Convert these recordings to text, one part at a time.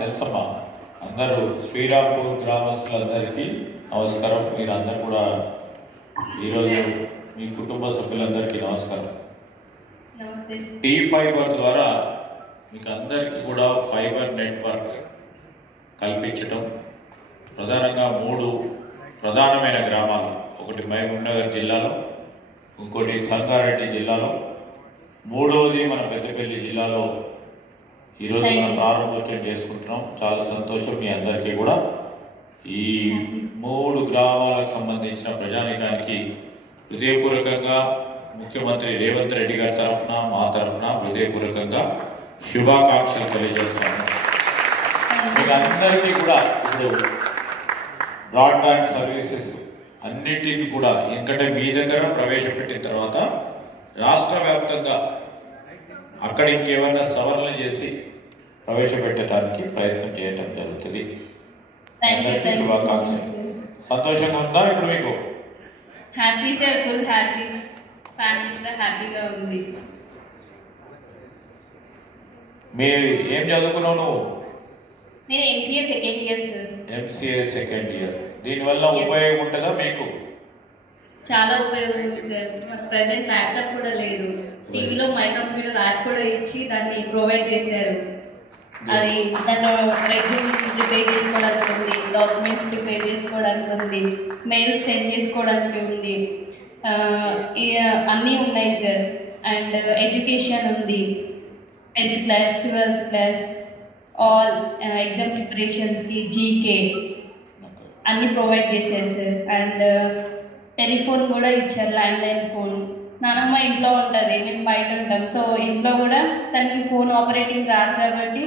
తెలుసమ్మా. అందరూ శ్రీరాంపూర్ గ్రామస్తులందరికీ నమస్కారం. మీరందరూ కూడా ఈరోజు మీ కుటుంబ సభ్యులందరికీ నమస్కారం. టీ ఫైబర్ ద్వారా మీకు అందరికీ కూడా ఫైబర్ నెట్వర్క్ కల్పించడం, ప్రధానంగా 3 ప్రధానమైన గ్రామాలు, ఒకటి మహబూబ్నగర్ జిల్లాలో, ఇంకోటి సంగారెడ్డి జిల్లాలో, మూడవది మన పెద్దపల్లి జిల్లాలో ఈరోజు మనం ప్రారంభోత్సవం చేసుకుంటున్నాం. చాలా సంతోషం. మీ అందరికీ కూడా ఈ 3 గ్రామాలకు సంబంధించిన ప్రజానికానికి హృదయపూర్వకంగా ముఖ్యమంత్రి రేవంత్ రెడ్డి గారి తరఫున, మా తరఫున హృదయపూర్వకంగా శుభాకాంక్షలు తెలియజేస్తాను. మీకు అందరికీ కూడా ఇప్పుడు బ్రాడ్బ్యాండ్ సర్వీసెస్ అన్నిటిని కూడా ఎందుకంటే మీ దగ్గర ప్రవేశపెట్టిన తర్వాత రాష్ట్ర వ్యాప్తంగా అక్కడ ఇంకేమైనా సవరణలు చేసి ప్రవేశపెట్టడానికి ప్రయత్నం చేయటం జరుగుతుంది. శుభాకాంక్షలు. సంతోషంగా ఉందా ఇప్పుడు మీకు? Happy sir, full happy. Family హ్యాపీగా ఉంది. మీరు ఏం చదువుకున్నావు నువ్వు? నేను MCA second year sir. MCA second year. దీనివల్ల ఉపయోగం ఉంటుందా మీకు? చాలా ఉపయోగం ఉంది సార్. ప్రెసెంట్ ల్యాప్టాప్ కూడా లేదు. టీవీలో మై కంప్యూటర్ యాప్ కూడా ఇచ్చి దాన్ని ప్రొవైడ్ చేశారు. అది దాంట్లో రెజ్యూమ్ ప్రిపేర్ చేసుకోవడానికి ఉంది, డాక్యుమెంట్స్ ప్రిపేర్ చేసుకోవడానికి ఉంది, మెయిల్స్ సెండ్ చేసుకోవడానికి ఉంది, అన్నీ ఉన్నాయి సార్. అండ్ ఎడ్యుకేషన్ ఉంది, 10th class 12th class all exam ప్రిపరేషన్స్కి జీకే అన్నీ ప్రొవైడ్ చేశారు సార్. అండ్ టెలిఫోన్ కూడా ఇచ్చారు, ల్యాండ్లైన్ ఫోన్. నానమ్మ ఇంట్లో ఉంటుంది, మేము బయట ఉంటాం. సో ఇంట్లో కూడా తనకి ఫోన్ ఆపరేటింగ్ రాదు కాబట్టి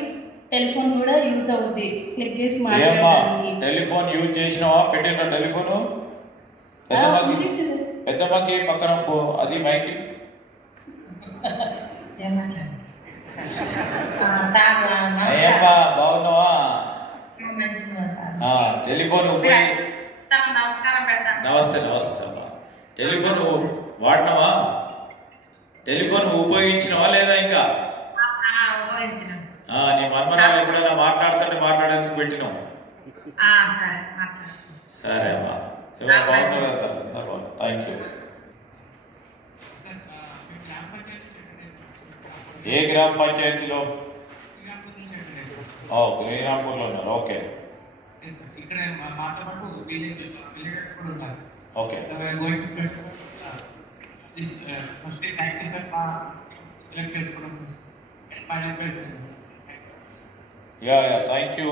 టెలిఫోన్ కూడా యూజ్ అవుద్ది, క్లిక్ చేసి మాట్లాడడానికి. టెలిఫోన్ యూజ్ చేసినావా? పెట్టిన టెలిఫోన్ పెద్దమ్మకి పక్కన అది మైకి బాగున్నావా? టెలిఫోన్ నమస్తే నమస్తే అమ్మా. టెలిఫోన్ వాడినావా? టెలిఫోన్ ఉపయోగించినవా లేదా? ఇంకా నీ మన్మనాలు ఎప్పుడైనా మాట్లాడేందుకు పెట్టినావు? సరే అమ్మా. ఎవరు బాగుంటారు? Thank you. ఏ గ్రామ పంచాయతీలో? శ్రీరాంపూర్లో ఉన్నారు. Okay okay. Thank you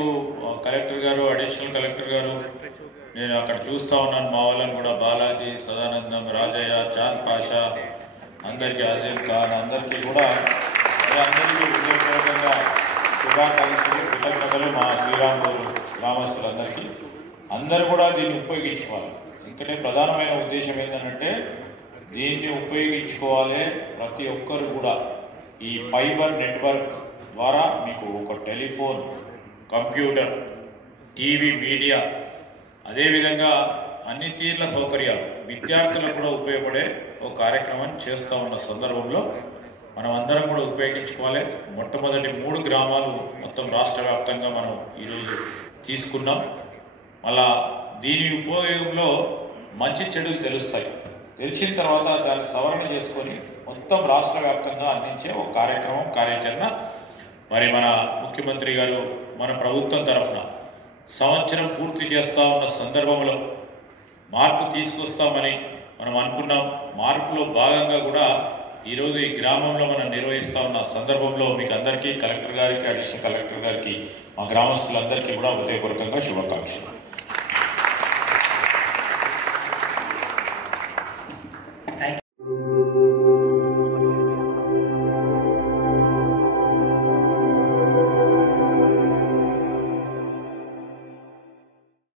collector గారు, అడిషనల్ కలెక్టర్ గారు. నేను అక్కడ చూస్తూ ఉన్నాను మా వాళ్ళని కూడా, బాలాజీ, సదానందం, రాజయ్య, చాంద్ పాషా, అందరికీ అజీం ఖాన్, అందరికీ కూడా అందరికీ హృదయపూర్వకంగా శుభాకాంక్షలు, కృతజ్ఞతలు. మా శ్రీరాంపూర్ గ్రామస్తులందరికీ అందరూ కూడా దీన్ని ఉపయోగించుకోవాలి. ఎందుకంటే ప్రధానమైన ఉద్దేశం ఏంటంటే దీన్ని ఉపయోగించుకోవాలి. ప్రతి ఒక్కరు కూడా ఈ ఫైబర్ నెట్వర్క్ ద్వారా మీకు ఒక టెలిఫోన్, కంప్యూటర్, టీవీ, మీడియా, అదేవిధంగా అన్ని తీర్ల సౌకర్యాలు విద్యార్థులకు కూడా ఉపయోగపడే ఒక కార్యక్రమం చేస్తూ ఉన్న సందర్భంలో మనం అందరం కూడా ఉపయోగించుకోవాలి. మొట్టమొదటి 3 గ్రామాలు మొత్తం రాష్ట్ర వ్యాప్తంగా మనం ఈరోజు తీసుకున్నాం. మళ్ళా దీని ఉపయోగంలో మంచి చెడులు తెలుస్తాయి. తెలిసిన తర్వాత దాన్ని సవరణ చేసుకొని మొత్తం రాష్ట్ర వ్యాప్తంగా అందించే ఒక కార్యక్రమం, కార్యాచరణ మరి మన ముఖ్యమంత్రి గారు మన ప్రభుత్వం తరఫున సంవత్సరం పూర్తి చేస్తూ ఉన్న సందర్భంలో మార్పు తీసుకొస్తామని మనం అనుకున్నాం. మార్పులో భాగంగా కూడా ఈరోజు ఈ గ్రామంలో మనం నిర్వహిస్తూ ఉన్న సందర్భంలో మీకు అందరికీ, కలెక్టర్ గారికి, అడిషనల్ కలెక్టర్ గారికి, మా గ్రామస్తులందరికీ కూడా హృదయపూర్వకంగా శుభాకాంక్షలు.